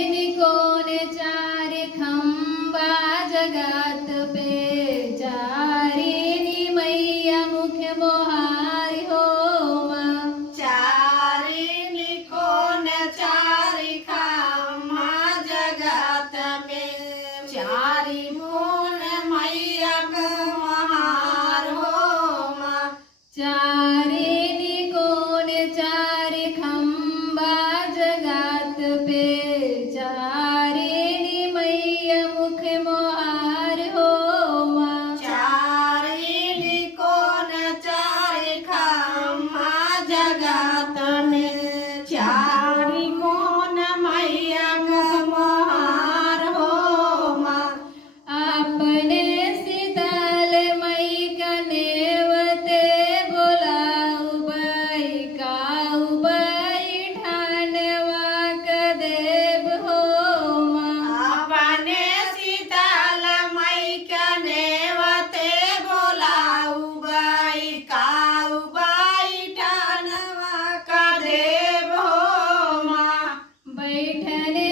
कोण चार खंबा जगात पे चारी मैया मुख्य मोहारी हो चारिणी कोण चारि खंबा जगत में चारि मोन मैया महार हो माँ। चारी कोण चार खंबा जगात पे चारी मैया मुख्य मोहार हो चारिणी कोण चारि खंबा जगत में चारि मोन मैया महार हो माँ। अपने शीतल मई का नेवते बोलाऊ बाई काऊ बाई ठानवा का देव हो अपने शीतल मई के नेवते बोलाऊ बाई काऊ बाई ठानवा का देव हो माँ। बैठने